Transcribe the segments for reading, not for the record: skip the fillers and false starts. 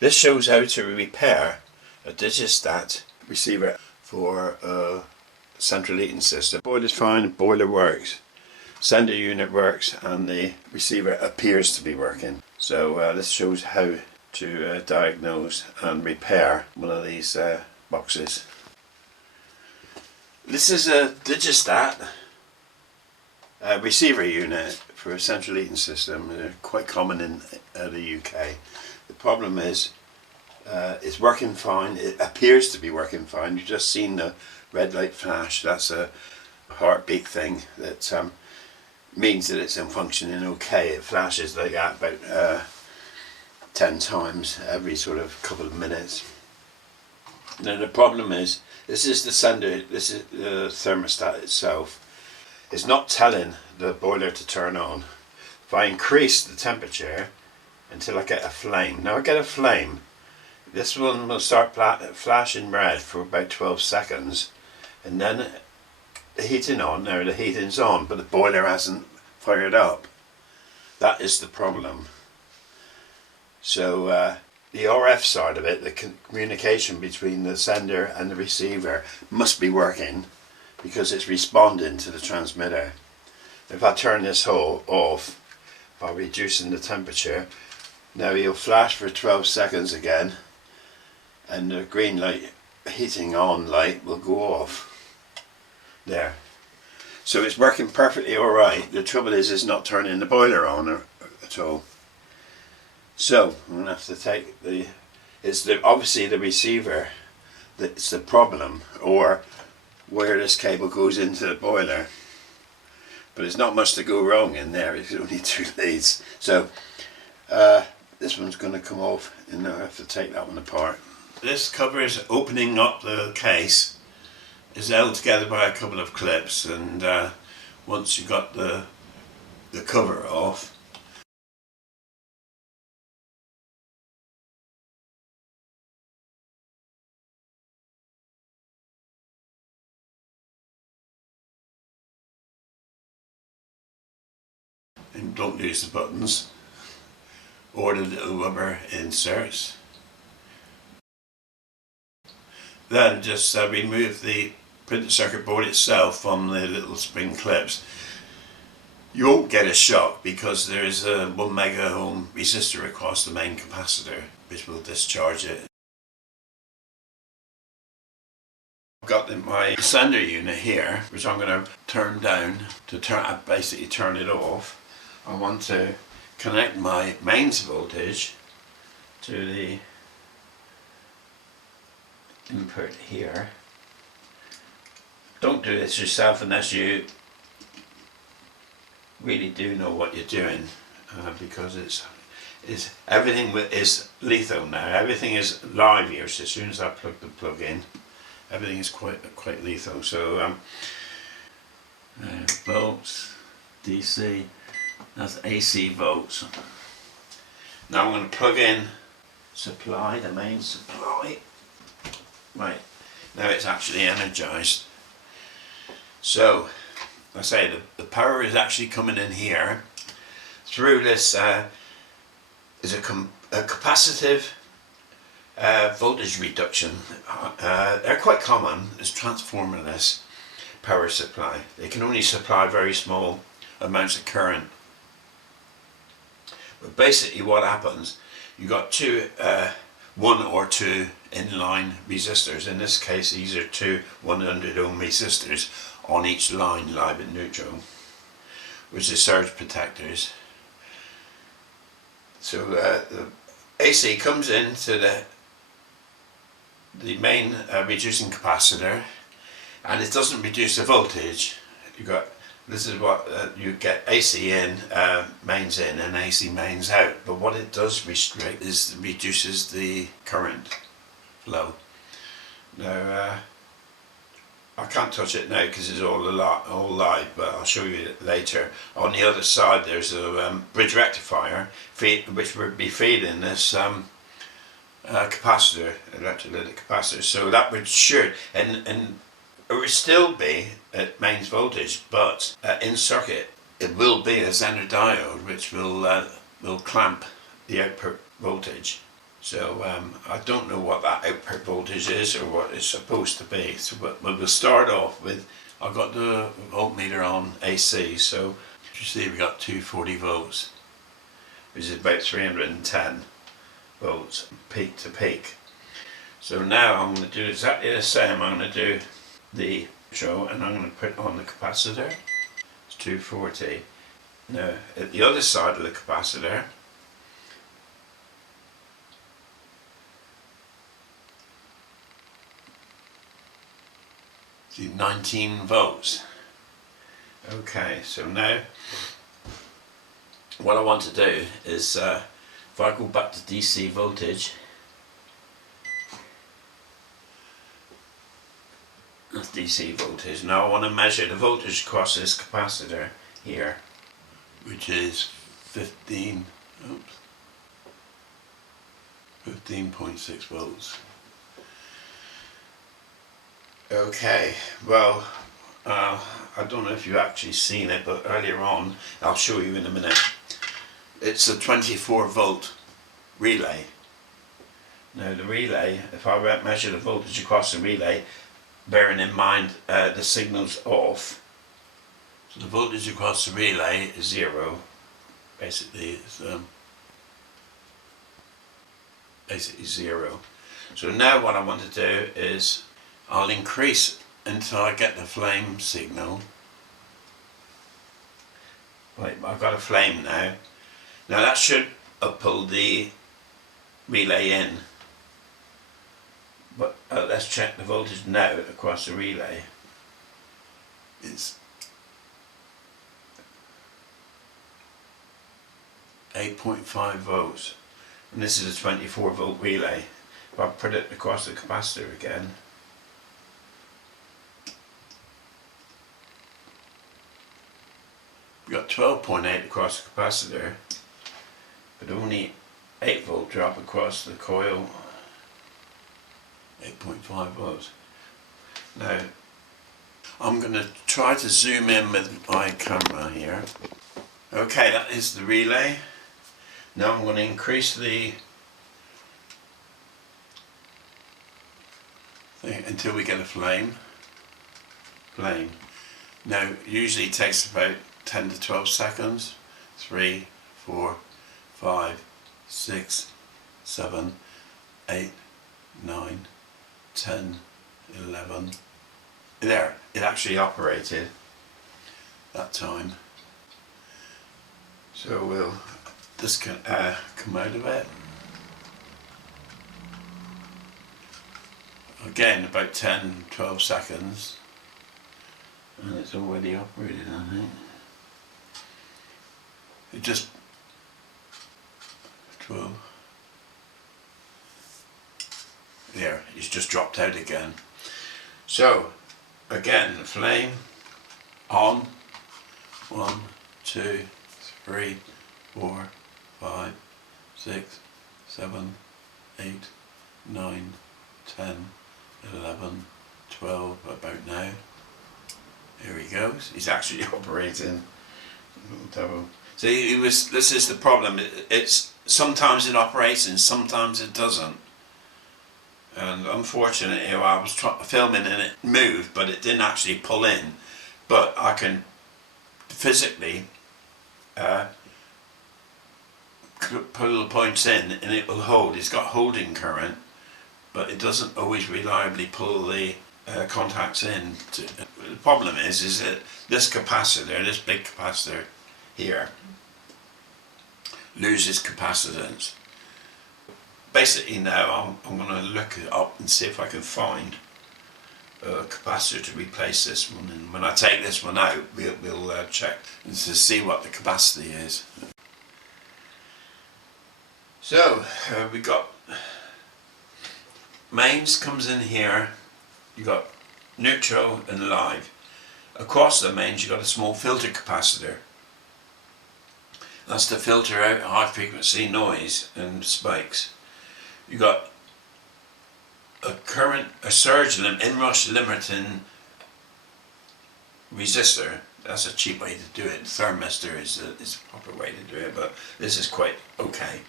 This shows how to repair a Digistat receiver for a central heating system. Boiler's fine, boiler works, sender unit works, and the receiver appears to be working. So this shows how to diagnose and repair one of these boxes. This is a Digistat receiver unit for a central heating system. They're quite common in the UK. The problem is it's working fine. It appears to be working fine. You've just seen the red light flash. That's a heartbeat thing that means that it's functioning okay. It flashes like that about 10 times every sort of couple of minutes. Now the problem is, this is the sender, this is the thermostat itself. It's not telling the boiler to turn on. If I increase the temperature until I get a flame, now I get a flame, this one will start flashing red for about 12 seconds, and then the heating on. Now the heating's on, but the boiler hasn't fired up. That is the problem. So the RF side of it, the communication between the sender and the receiver, must be working because it's responding to the transmitter. If I turn this off by reducing the temperature, now he'll flash for 12 seconds again, and the green light, heating on light, will go off. There. So it's working perfectly alright. The trouble is it's not turning the boiler on at all. So I'm going to have to take obviously the receiver that's the problem, or where this cable goes into the boiler. But there's not much to go wrong in there. It's only 2 leads. So this one's going to come off, and I have to take that one apart. This cover is opening up the case. It's held together by a couple of clips, and once you got the cover off, and don't lose the buttons or the little rubber inserts. Then just remove the printed circuit board itself from the little spring clips. You won't get a shock because there is a 1 mega ohm resistor across the main capacitor which will discharge it. I've got my sender unit here, which I'm going to turn down to basically turn it off. I want to connect my mains voltage to the input here. Don't do this yourself unless you really do know what you're doing, because everything is lethal now. Everything is live here. So as soon as I plug the plug in, everything is quite lethal. So volts, DC. That's AC volts. Now I'm going to plug in the main supply. Right, now it's actually energized. So, I say the power is actually coming in here. Through this is a capacitive voltage reduction. They're quite common. It's transformerless power supply. They can only supply very small amounts of current. But basically what happens, you got one or two inline resistors. In this case these are 2 100 ohm resistors on each line, live and neutral, which is surge protectors. So the AC comes into the main reducing capacitor, and it doesn't reduce the voltage. This is what you get: AC in, mains in, and AC mains out. But what it does restrict is reduces the current flow. Now I can't touch it now because it's all live, but I'll show you it later. On the other side there's a bridge rectifier which would be feeding this capacitor, electrolytic capacitor. So that would and it would still be at mains voltage, but in circuit it will be a Zener diode which will clamp the output voltage. So I don't know what that output voltage is or what it's supposed to be. So but we'll start off with, I've got the voltmeter on AC, so you see we got 240 volts, which is about 310 volts peak to peak. So now I'm going to do exactly the same. I'm going to do the show and I'm going to put on the capacitor. It's 240. Now at the other side of the capacitor, see 19 volts. Okay, so now what I want to do is if I go back to DC voltage, that's DC voltage. Now I want to measure the voltage across this capacitor here, which is 15, 15.6 volts. Okay, well, I don't know if you've actually seen it, but earlier on, I'll show you in a minute. It's a 24 volt relay. Now the relay, if I measure the voltage across the relay, bearing in mind the signal's off, so the voltage across the relay is 0. Basically, it's basically 0. So now what I want to do is I'll increase until I get the flame signal. Right, I've got a flame now. Now that should pull the relay in. But let's check the voltage now across the relay. It's 8.5 volts. And this is a 24 volt relay. If I put it across the capacitor again, we've got 12.8 across the capacitor, but only 8 volt drop across the coil. 8.5 volts. Now I'm going to try to zoom in with my camera here. Okay, that is the relay. Now I'm going to increase the thing until we get a flame. Now usually it takes about 10 to 12 seconds. 3, 4, 5, 6, 7, 8, 9, 10, 11. There, it actually operated that time. So we'll just come out of it. Again, about 10, 12 seconds. And it's already operated, I think. It just 12. There, it's just dropped out again. So again, the flame on. 1, 2, 3, 4, 5, 6, 7, 8, 9, 10, 11, 12, about now. Here he goes. He's actually operating. See, this is the problem. It's sometimes it operates and sometimes it doesn't. And unfortunately, I was filming and it moved, but it didn't actually pull in. But I can physically pull the points in and it will hold. It's got holding current, but it doesn't always reliably pull the contacts in. The problem is that this capacitor, this big capacitor here, loses capacitance. Basically now I'm going to look it up and see if I can find a capacitor to replace this one, and when I take this one out we'll check and to see what the capacity is. So we got mains comes in here, you got neutral and live. Across the mains you got a small filter capacitor. That's to filter out high frequency noise and spikes. You got a surge inrush limiting resistor. That's a cheap way to do it. Thermistor is the proper way to do it, but this is quite okay.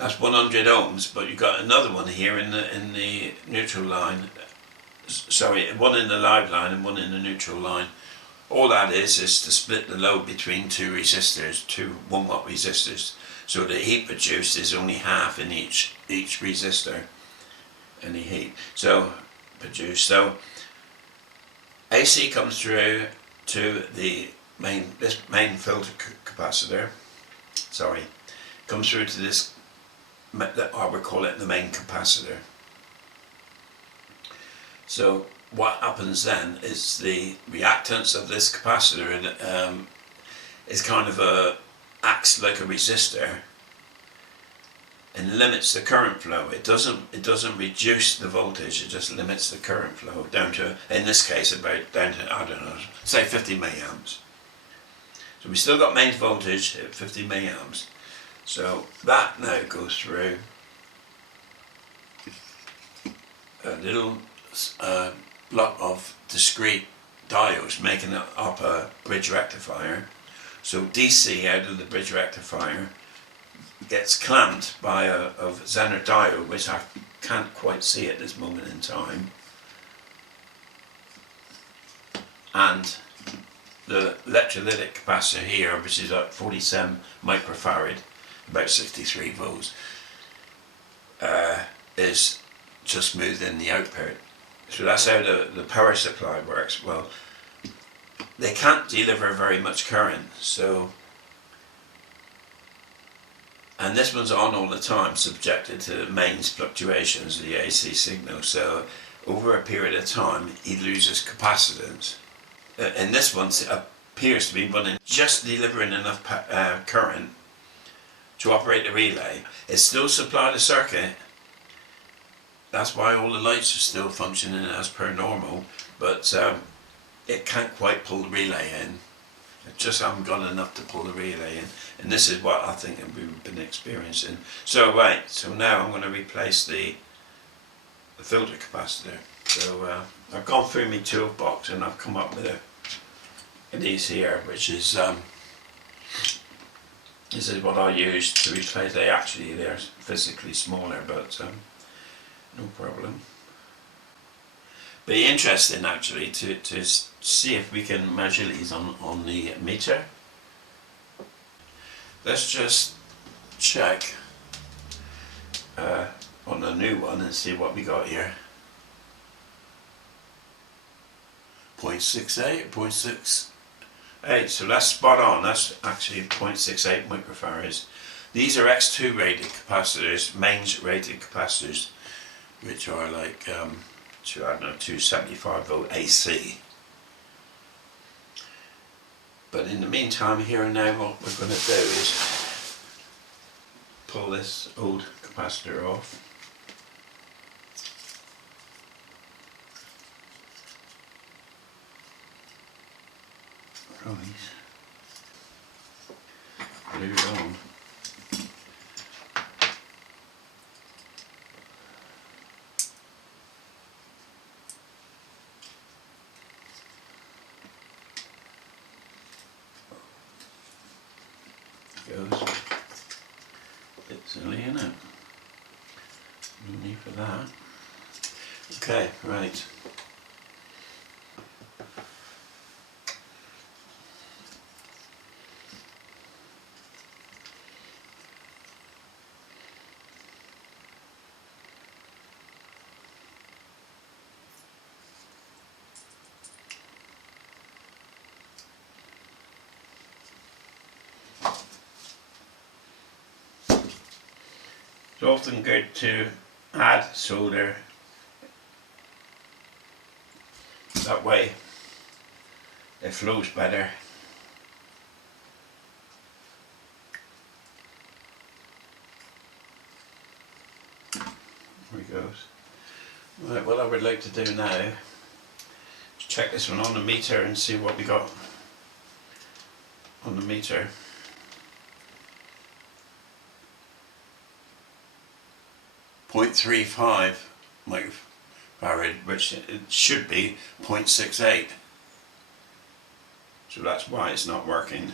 That's 100 ohms, but you've got another one here in the neutral line. Sorry, one in the live line and one in the neutral line. All that is to split the load between two resistors, two 1 watt resistors. So the heat produced is only half in each resistor, any heat. So produced. So AC comes through to this main filter capacitor. Sorry, comes through to this. I would call it the main capacitor. So what happens then is the reactance of this capacitor is kind of acts like a resistor and limits the current flow. It doesn't reduce the voltage, it just limits the current flow down to, in this case, down to, I don't know, say 50 milliamps. So we still got mains voltage at 50 milliamps. So that now goes through a little block of discrete diodes making up a bridge rectifier. So DC out of the bridge rectifier gets clamped by a Zener diode, which I can't quite see at this moment in time, and the electrolytic capacitor here, which is at 47 microfarad, about 63 volts, is just moved in the output. So that's how the power supply works. Well, they can't deliver very much current, so, and this one's on all the time, subjected to mains fluctuations of the AC signal. So over a period of time, he loses capacitance. And this one appears to be running, just delivering enough current to operate the relay. It still supplies the circuit. That's why all the lights are still functioning as per normal, but it can't quite pull the relay in. It just haven't got enough to pull the relay in, and this is what I think we've been experiencing. So right, so now I'm going to replace the filter capacitor. So I've gone through my toolbox and I've come up with these here, which is this is what I use to replace. They're physically smaller, but no problem. Be interesting actually to see if we can measure these on the meter. Let's just check on the new one and see what we got here. 0.68, 0.68, so that's spot on. That's actually 0.68 microfarads. These are X2 rated capacitors, mains rated capacitors, which are like I don't know, 275 volt AC. But in the meantime, here and now, what we're going to do is pull this old capacitor off. Right. Glue it on. Goes. Bit silly, isn't it? No need for that. Okay, right. It's often good to add solder, that way it flows better. There he goes. Right, what I would like to do now is check this one on the meter and see what we got on the meter. 0.35 microfarad, which it should be 0.68. So that's why it's not working.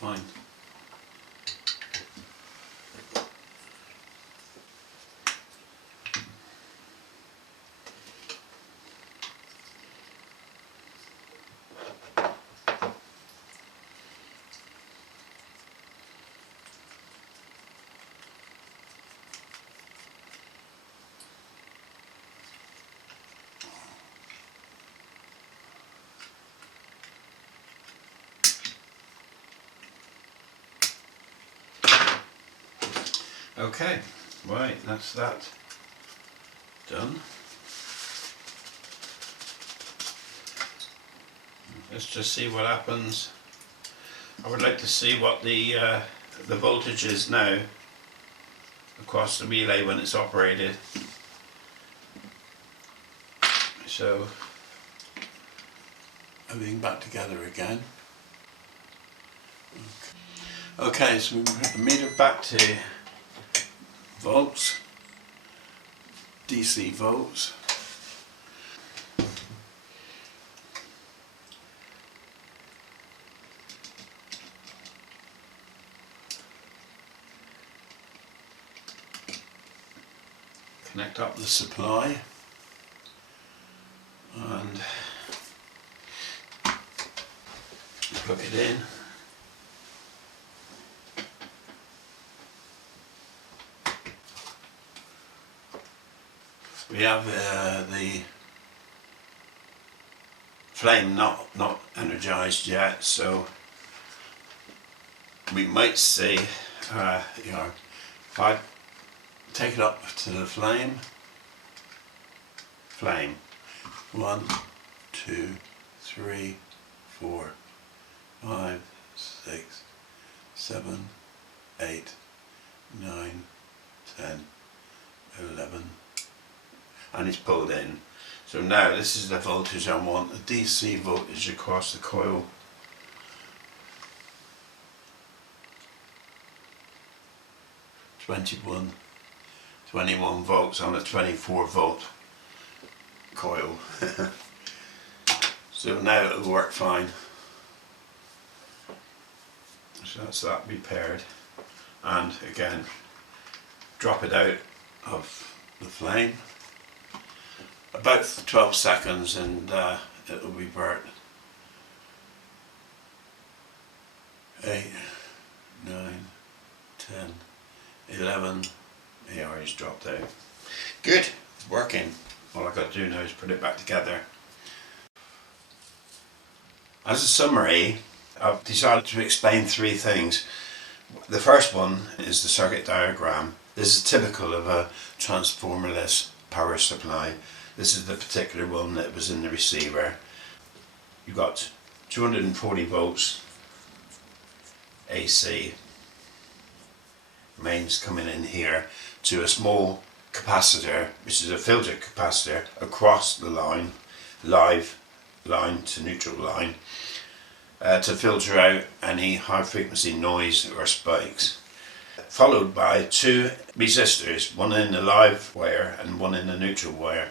fine. Okay, right, that's that done. Let's just see what happens. I would like to see what the voltage is now across the relay when it's operated. So, everything back together again. Okay, so we put the meter back to volts, DC volts. Connect up the supply and plug it in. We have the flame not energized yet, so we might see, you know, if I take it up to the flame, 1, 2, 3, 4, 5, 6, 7, 8, 9, 10, 11, and it's pulled in. So now this is the voltage I want, the DC voltage across the coil. Twenty-one volts on a 24 volt coil. So now it'll work fine. So that's that repaired, and again drop it out of the flame about 12 seconds and it'll revert. 8, 9, 10, 11, the hours dropped out. Good, it's working. All I've got to do now is put it back together. As a summary, I've decided to explain 3 things. The first one is the circuit diagram. This is typical of a transformerless power supply. This is the particular one that was in the receiver. You've got 240 volts AC. Mains coming in here to a small capacitor, which is a filter capacitor, across the line, live line to neutral line, to filter out any high frequency noise or spikes. Followed by 2 resistors, one in the live wire and one in the neutral wire.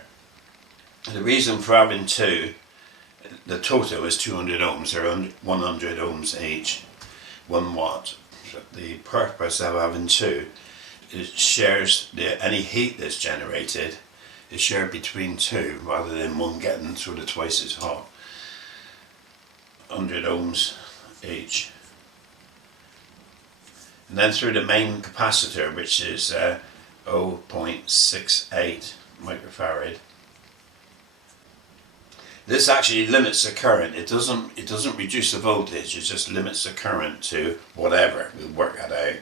The reason for having 2, the total is 200 ohms, they're 100 ohms each, 1 watt. So the purpose of having 2, it shares any heat that's generated is shared between 2 rather than one getting sort of twice as hot. 100 ohms each. And then through the main capacitor, which is 0.68 microfarad. This actually limits the current. It doesn't reduce the voltage, it just limits the current to whatever. We'll work that out.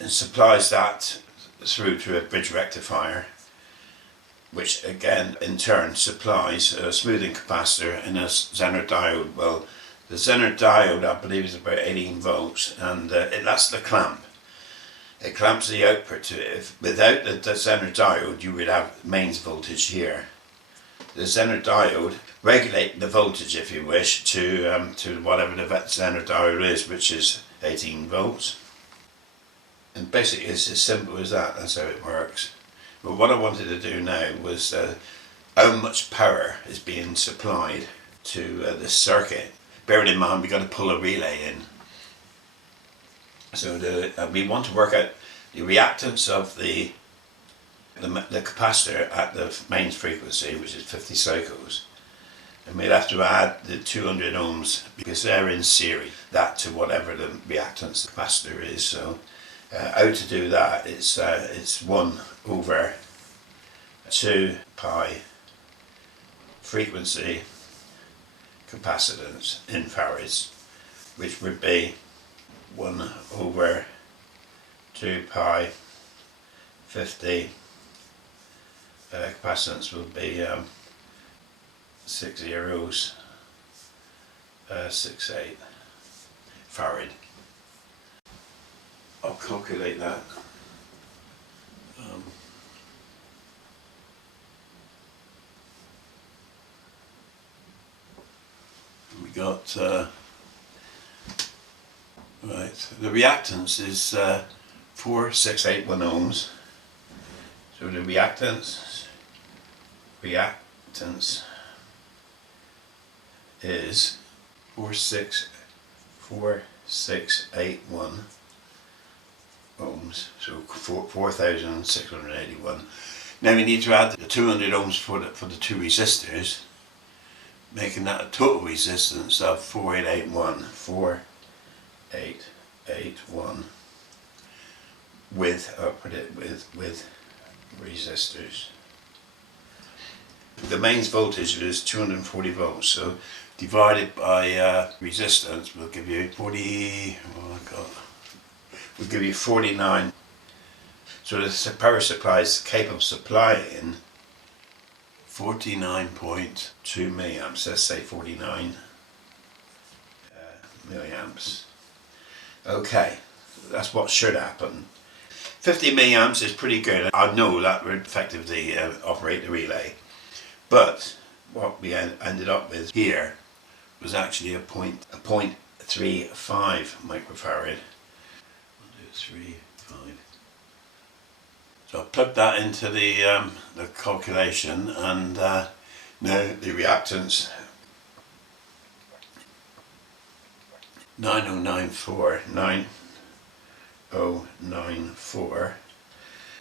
And supplies that through to a bridge rectifier, which again in turn supplies a smoothing capacitor and a Zener diode. Well, the Zener diode I believe is about 18 volts, and that's the clamp. It clamps the output to it. If, without the Zener diode you would have mains voltage here. The Zener diode regulates the voltage, if you wish, to whatever the Zener diode is, which is 18 volts. And basically it's as simple as that, that's how it works. But what I wanted to do now was how much power is being supplied to this circuit. Bearing in mind we've got to pull a relay in. So we want to work out the reactance of the capacitor at the mains frequency, which is 50 cycles. And we'll have to add the 200 ohms because they're in series, that to whatever the reactance the capacitor is. So how to do that is it's 1 over 2 pi frequency capacitance in farads, which would be 1 over 2 pi 50 capacitance will be 6 zeros 68 farad. I'll calculate that. We got right. The reactance is 4681 ohms. So the reactance is 4681 ohms, so 4681. Now we need to add the 200 ohms for the two resistors, making that a total resistance of 4881 with resistors. The mains voltage is 240 volts, so divided by resistance will give you 49. So the power supply is capable of supplying 49.2 milliamps. Let's say 49 milliamps. Okay, that's what should happen. 50 milliamps is pretty good. I know that would effectively operate the relay, but what we ended up with here was actually a 0.35 microfarad. 1.35. So I plugged that into the calculation, and now the reactance 9094,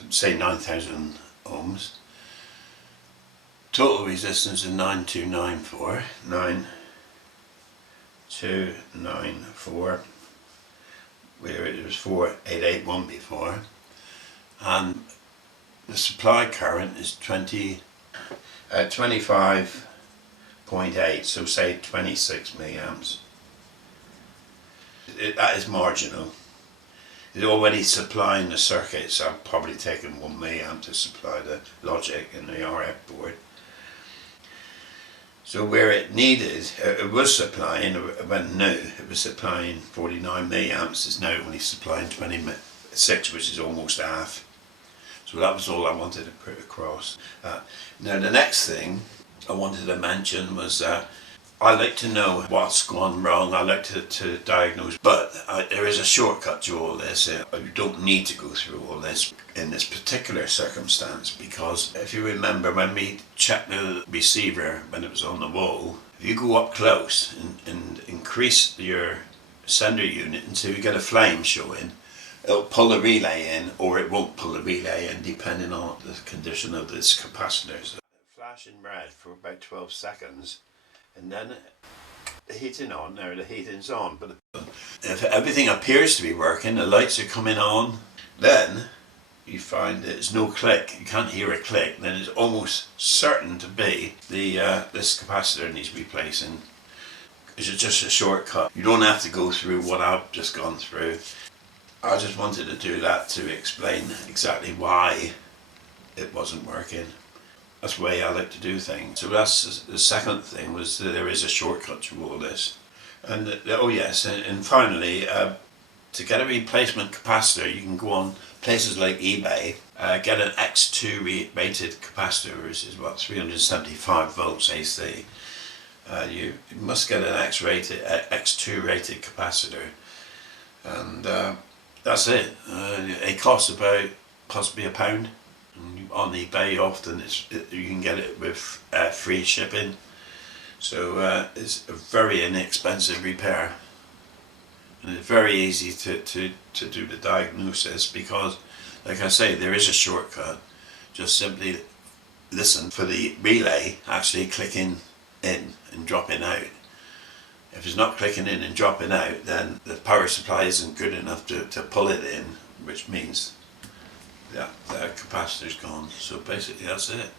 say 9,000 ohms. Total resistance is 9294, where it was 4881 before, and the supply current is 25.8, so say 26 milliamps. That is marginal. It's already supplying the circuit, so I've probably taken 1 milliamp to supply the logic and the RF board. So where it needed, it was supplying, when new, it was supplying 49 milliamps, it's now only supplying 26, which is almost half. So that was all I wanted to put across. Now the next thing I wanted to mention was I like to know what's gone wrong. I like to diagnose, but there is a shortcut to all this. You don't need to go through all this in this particular circumstance, because if you remember when we checked the receiver when it was on the wall, if you go up close and increase your sender unit until you get a flame showing, it'll pull the relay in, or it won't pull the relay in, depending on the condition of this capacitor. So flashing red for about 12 seconds. And then the heating on, now the heating's on, but if everything appears to be working, the lights are coming on, then you find there's no click, you can't hear a click, then it's almost certain to be this capacitor needs replacing. It's just a shortcut. You don't have to go through what I've just gone through. I just wanted to do that to explain exactly why it wasn't working. That's the way I like to do things. So that's the second thing, was that there is a shortcut to all this. And oh yes, and finally, to get a replacement capacitor, you can go on places like eBay, get an X2 rated capacitor, which is what, 375 volts AC. You must get an X2 rated capacitor, and that's it. It costs about possibly £1. On eBay often you can get it with free shipping, so it's a very inexpensive repair. And it's very easy to do the diagnosis because, like I say, there is a shortcut. Just simply listen for the relay actually clicking in and dropping out. If it's not clicking in and dropping out, then the power supply isn't good enough to pull it in, which means that the capacitor's gone. So basically that's it.